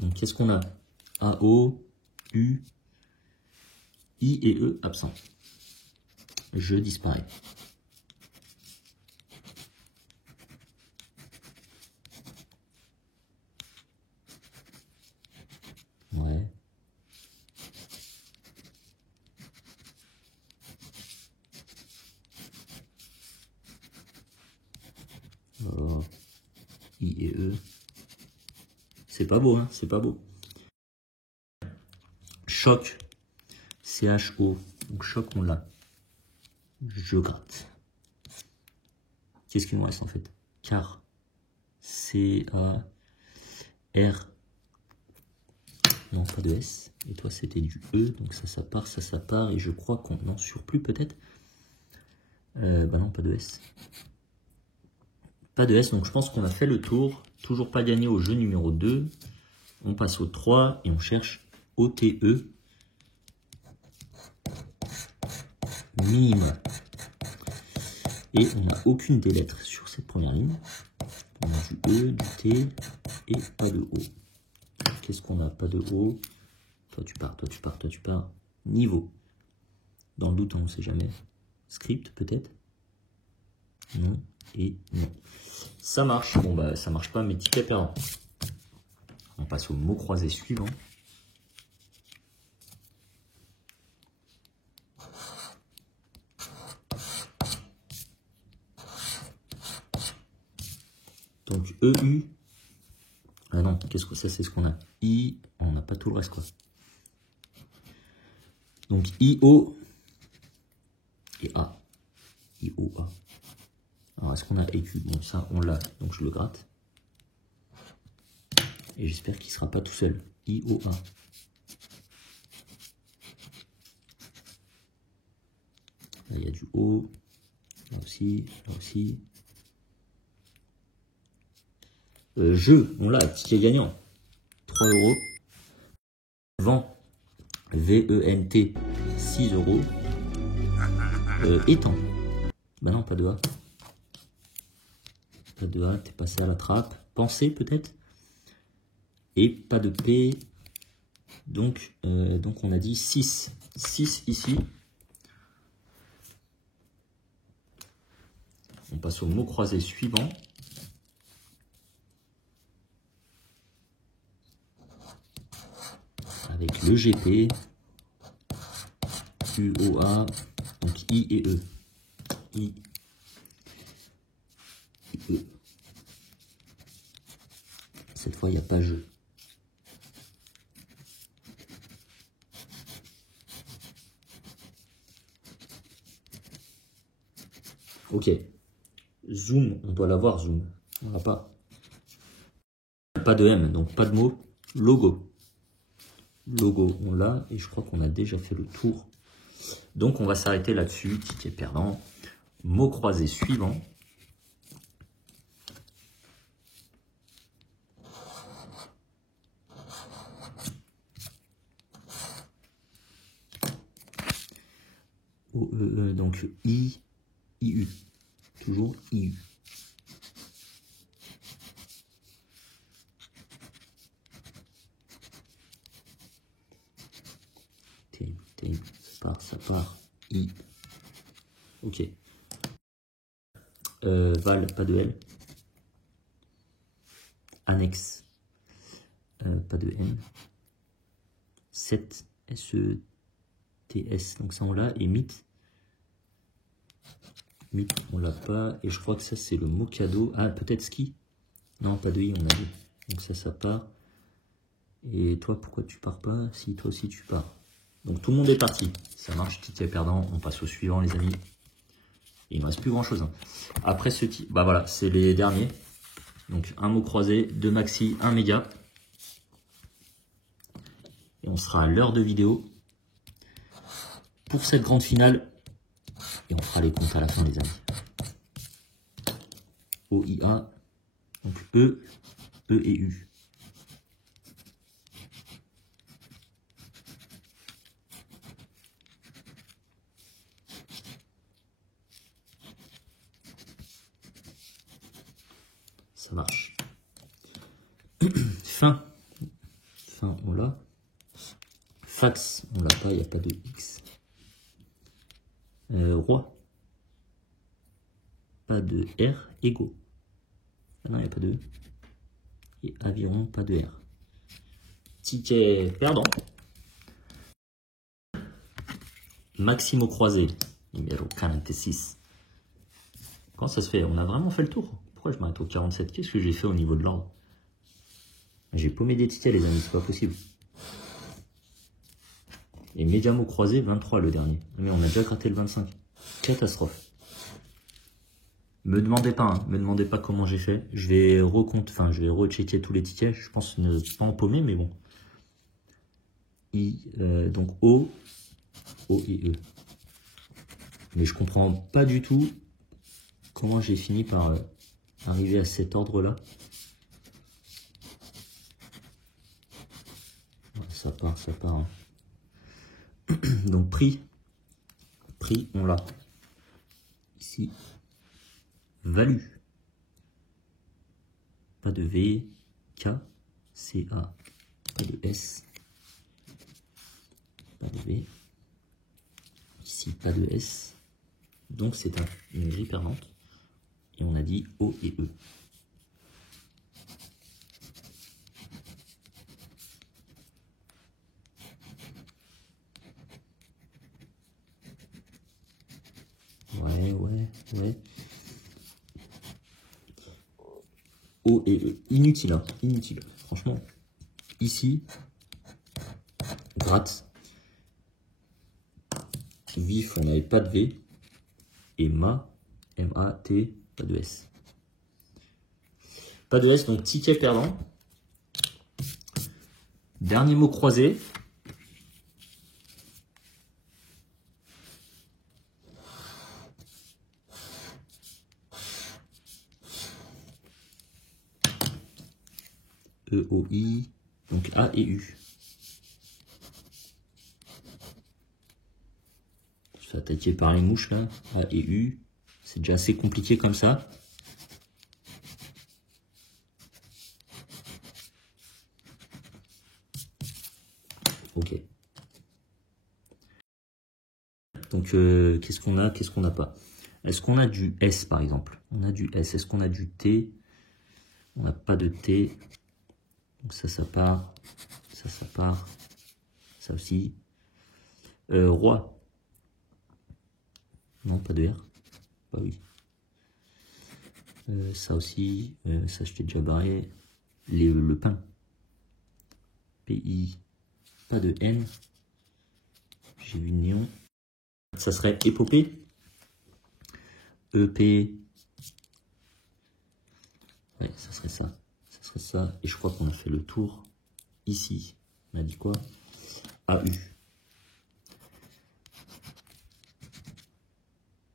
Donc, qu'est-ce qu'on a? A, O, U, I et E absents. Je disparais. Ouais. Oh. I et E. C'est pas beau, hein, c'est pas beau. Choc. CHO. Donc choc, on l'a. Je gratte. Qu'est-ce qu'il nous reste en fait? Car. C-A-R. Non, pas de S. Et toi, c'était du E. Donc ça part, ça part. Et je crois qu'on n'en surplus peut-être. Bah non, pas de S. Pas de S. Donc je pense qu'on a fait le tour. Toujours pas gagné au jeu numéro 2. On passe au 3 et on cherche OTE. Minimum. Et on n'a aucune des lettres sur cette première ligne. On a du E, du T et pas de O. Qu'est-ce qu'on a? Pas de O. Toi tu pars, toi tu pars, toi tu pars. Niveau. Dans le doute, on ne sait jamais. Script peut-être? Non et non. Ça marche. Bon bah ça marche pas, mais ticket perdant. On passe au mot croisé suivant. Donc EU, Ah non, qu'est-ce que ça, c'est ce qu'on a. I, on n'a pas tout le reste, quoi. Donc IO et A. IO, A. Alors, est-ce qu'on a EQ? Bon, ça, on l'a, donc je le gratte. Et j'espère qu'il ne sera pas tout seul. IOA. Là, il y a du O. Là aussi, là aussi. On l'a, ticket gagnant. 3 euros. Vent. VENT. 6 euros. Étang. Bah non, pas de A. Pas de A, t'es passé à la trappe. Pensée peut-être. Et pas de P. Donc on a dit 6. 6 ici. On passe au mot croisé suivant. Avec le GP. UOA. Donc I et E. I et E. Cette fois, il n'y a pas jeu. Ok. Zoom, on doit l'avoir, zoom. On l'a pas. Pas de M, donc pas de mot. Logo. Logo, on l'a. Et je crois qu'on a déjà fait le tour. Donc, on va s'arrêter là-dessus. Ticket perdant. Mot croisé suivant. Donc I, IU. Toujours IU. Table, ça part. I. Ok. Val, pas de L. Annexe, pas de N. 7, SETS, donc ça on l'a. Et mythe. Mythe, on l'a pas. Et je crois que ça c'est le mot cadeau. Ah, peut-être ski. Non, pas de I, on a vu. Donc ça part. Et toi, pourquoi tu pars pas? Si, toi aussi tu pars. Donc tout le monde est parti. Ça marche, ticket perdant. On passe au suivant, les amis. Il ne me reste plus grand chose. Hein. Après ce type, bah voilà, c'est les derniers. Donc un mot croisé, 2 maxi, 1 méga. Et on sera à l'heure de vidéo pour cette grande finale. Et on fera les comptes à la fin, les amis. OIA, donc E, E et U. Ça marche. Fin, on l'a. Fax, on l'a pas, il n'y a pas de X. Roi, pas de R. Ego, ah non, il n'y a pas de E. Et aviron, pas de R. Ticket perdant. Maximo croisé, numéro 46. Quand ça se fait? On a vraiment fait le tour. Pourquoi je m'arrête au 47? Qu'est-ce que j'ai fait au niveau de l'ordre? J'ai paumé des tickets, les amis, c'est pas possible. Et Mediamo croisé, 23 le dernier. Mais on a déjà gratté le 25. Catastrophe. Me demandez pas, hein. Me demandez pas comment j'ai fait. Je vais rechecker tous les tickets. Je pense ne pas en paumer, mais bon. Donc O et E. Mais je comprends pas du tout comment j'ai fini par arriver à cet ordre-là. Ça part. Hein. Donc prix, on l'a. Ici, value. Pas de V, K, C, A. Pas de S. Pas de V. Ici, pas de S. Donc c'est une grille perdante. Et on a dit O et E. Ouais. O et E. Inutile, hein, inutile. Franchement, ici, gratte. Vif, on n'avait pas de V. Et ma, M-A-T, pas de S. Pas de S, donc ticket perdant. Dernier mot croisé. E-O-I, donc A et U. Je suis attaqué par les mouches là, A et U. C'est déjà assez compliqué comme ça. Ok. Donc qu'est-ce qu'on a, qu'est-ce qu'on n'a pas? Est-ce qu'on a du S par exemple? On a du S. Est-ce qu'on a du T? On n'a pas de T. Donc ça part. Ça part. Ça aussi. Roi. Non, pas de R. Bah oui. Ça aussi. Ça, je t'ai déjà barré. Le pain. PI. Pas de N. J'ai vu néon. Ça serait épopée. EP. Ouais, ça serait ça. Ça serait ça. Et je crois qu'on a fait le tour. Ici, on a dit quoi? AU.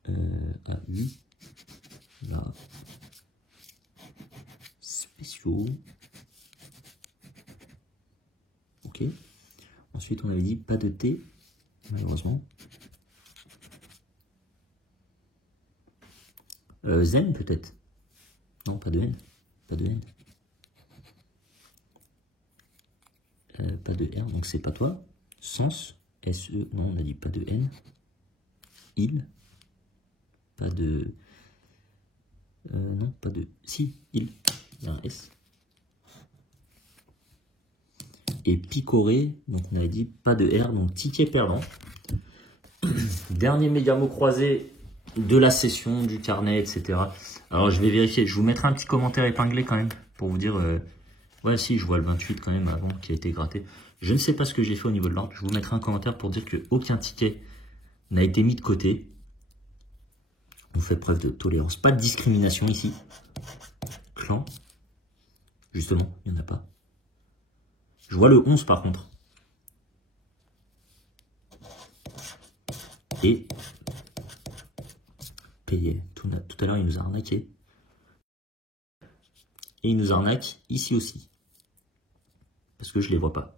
AU. Là. Spéciaux. Ok. Ensuite, on avait dit pas de T, malheureusement. Zen, peut-être. Non, pas de N. Pas de N. Pas de R, donc c'est pas toi. Sens. S-E. Non, on a dit pas de N. Il. Pas de... non, pas de... Si, il. Il y a un S. Et picoré, donc on avait dit pas de R, donc ticket perdant. Dernier méga mot croisé de la session, du carnet, etc. Alors je vais vérifier, je vous mettrai un petit commentaire épinglé quand même, pour vous dire... ouais, si, je vois le 28 quand même avant qui a été gratté. Je ne sais pas ce que j'ai fait au niveau de l'ordre. Je vous mettrai un commentaire pour dire qu'aucun ticket n'a été mis de côté. On fait preuve de tolérance. Pas de discrimination ici. Clan. Justement, il n'y en a pas. Je vois le 11 par contre. Et payé. Tout à l'heure, il nous a arnaqué. Et il nous arnaque ici aussi. Parce que je ne les vois pas.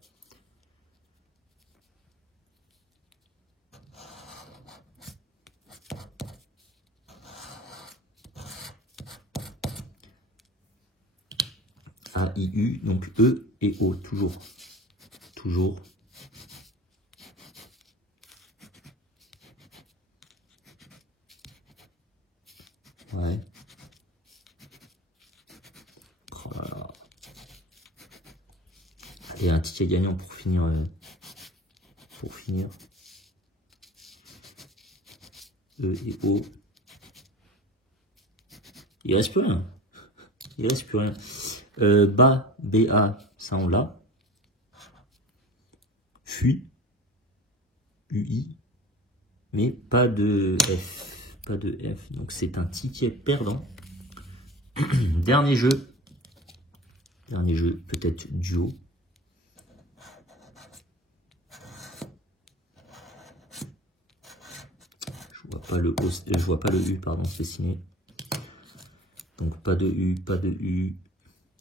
A, I, U, donc E et O, toujours. Toujours. Ouais. Oh là là. Allez, un ticket gagnant pour finir. E et O. Il reste plus rien. Il reste plus rien. Bas, BA, ça on l'a. Fuit. UI. Mais pas de F. Pas de F. Donc c'est un ticket perdant. Dernier jeu. Dernier jeu, peut-être duo. Je vois pas le U, pardon, c'est signé. Donc pas de U, pas de U.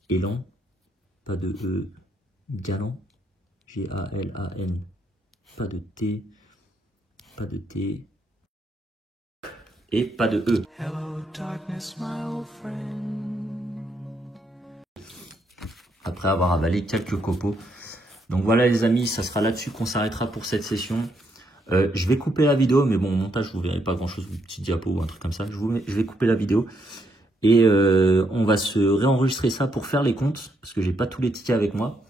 Élan. Pas de E. Galant. G-A-L-A-N. Pas de T. Pas de T. Et pas de E. Hello, darkness, my old friend. Après avoir avalé quelques copeaux. Donc voilà les amis, ça sera là-dessus qu'on s'arrêtera pour cette session. Je vais couper la vidéo, mais bon, au montage, vous verrez pas grand-chose, une petite diapo ou un truc comme ça. Je vais couper la vidéo. Et on va se réenregistrer ça pour faire les comptes, parce que j'ai pas tous les tickets avec moi.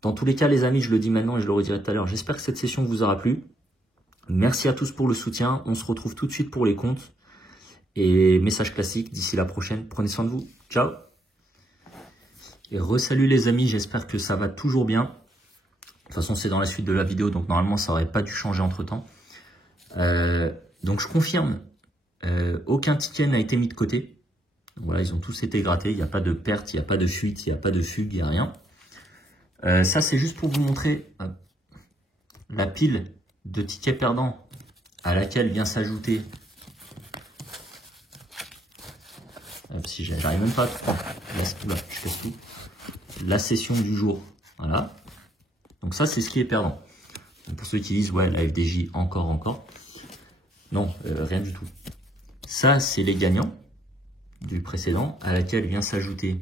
Dans tous les cas, les amis, je le dis maintenant et je le redirai tout à l'heure, j'espère que cette session vous aura plu. Merci à tous pour le soutien. On se retrouve tout de suite pour les comptes. Et message classique, d'ici la prochaine, prenez soin de vous. Ciao! Et re-salut les amis, j'espère que ça va toujours bien. De toute façon, c'est dans la suite de la vidéo, donc normalement, ça n'aurait pas dû changer entre-temps. Donc, je confirme, aucun ticket n'a été mis de côté. Donc, voilà, ils ont tous été grattés. Il n'y a pas de perte, il n'y a pas de fuite, il n'y a pas de fugue, il n'y a rien. Ça, c'est juste pour vous montrer la pile de tickets perdants à laquelle vient s'ajouter... Si j'arrive même pas à tout prendre. Là, je casse tout. La session du jour. Voilà. Donc ça, c'est ce qui est perdant. Donc pour ceux qui disent, ouais, la FDJ, encore. Non, rien du tout. Ça, c'est les gagnants du précédent, à laquelle vient s'ajouter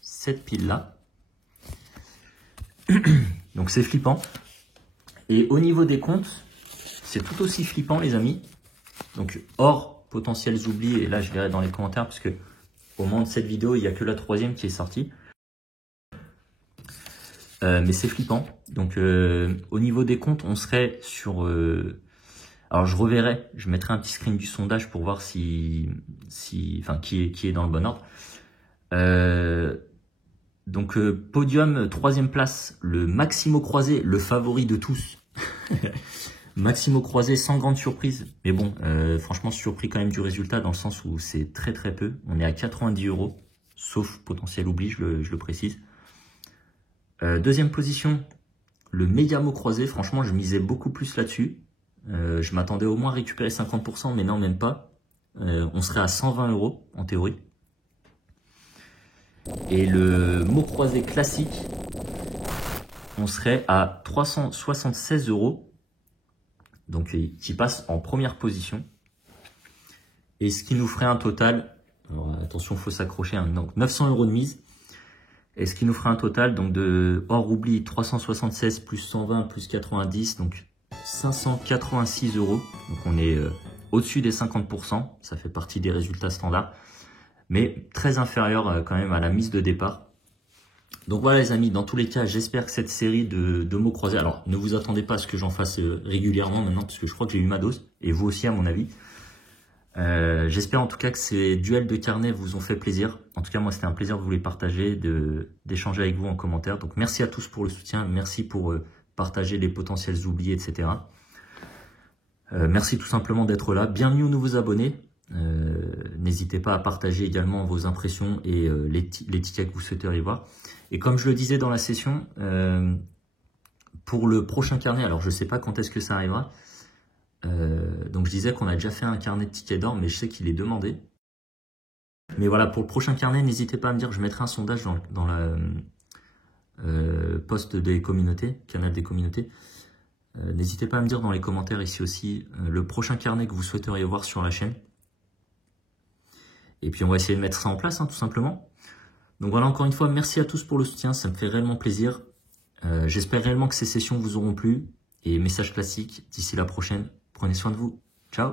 cette pile-là. Donc c'est flippant. Et au niveau des comptes, c'est tout aussi flippant, les amis. Donc, hors potentiels oublis, et là je verrai dans les commentaires, parce que au moment de cette vidéo, il n'y a que la 3e qui est sortie. Mais c'est flippant. Donc, au niveau des comptes, on serait sur... alors, je reverrai, je mettrai un petit screen du sondage pour voir qui est dans le bon ordre. Donc, podium, 3e place, le Maximo Croisé, le favori de tous. Maximo Croisé sans grande surprise, mais bon, franchement surpris quand même du résultat dans le sens où c'est très peu. On est à 90 €, sauf potentiel oubli, je le précise. 2e position, le Megamo Croisé. Franchement, je misais beaucoup plus là-dessus. Je m'attendais au moins à récupérer 50%, mais non, même pas. On serait à 120 € en théorie. Et le mot croisé classique, on serait à 376 €. Donc, qui passe en première position. Et ce qui nous ferait un total, alors attention, il faut s'accrocher, hein, donc 900 € de mise. Et ce qui nous ferait un total, donc de hors oubli, 376 plus 120 plus 90, donc 586 €. Donc, on est au-dessus des 50%. Ça fait partie des résultats standards. Mais très inférieur quand même à la mise de départ. Donc voilà les amis, dans tous les cas, j'espère que cette série de mots croisés, alors ne vous attendez pas à ce que j'en fasse régulièrement maintenant, parce que je crois que j'ai eu ma dose, et vous aussi à mon avis. J'espère en tout cas que ces duels de carnet vous ont fait plaisir. En tout cas, moi c'était un plaisir de vous les partager, d'échanger avec vous en commentaire. Donc merci à tous pour le soutien, merci pour partager les potentiels oubliés, etc. Merci tout simplement d'être là. Bienvenue aux nouveaux abonnés. N'hésitez pas à partager également vos impressions et les tickets que vous souhaiteriez voir. Et comme je le disais dans la session, pour le prochain carnet, alors je ne sais pas quand est-ce que ça arrivera, donc je disais qu'on a déjà fait un carnet de tickets d'or, mais je sais qu'il est demandé. Mais voilà, pour le prochain carnet, n'hésitez pas à me dire, je mettrai un sondage dans la post des communautés, canal des communautés. N'hésitez pas à me dire dans les commentaires ici aussi le prochain carnet que vous souhaiteriez voir sur la chaîne. Et puis on va essayer de mettre ça en place, hein, tout simplement. Donc voilà, encore une fois, merci à tous pour le soutien, ça me fait réellement plaisir. J'espère réellement que ces sessions vous auront plu. Et message classique, d'ici la prochaine, prenez soin de vous. Ciao!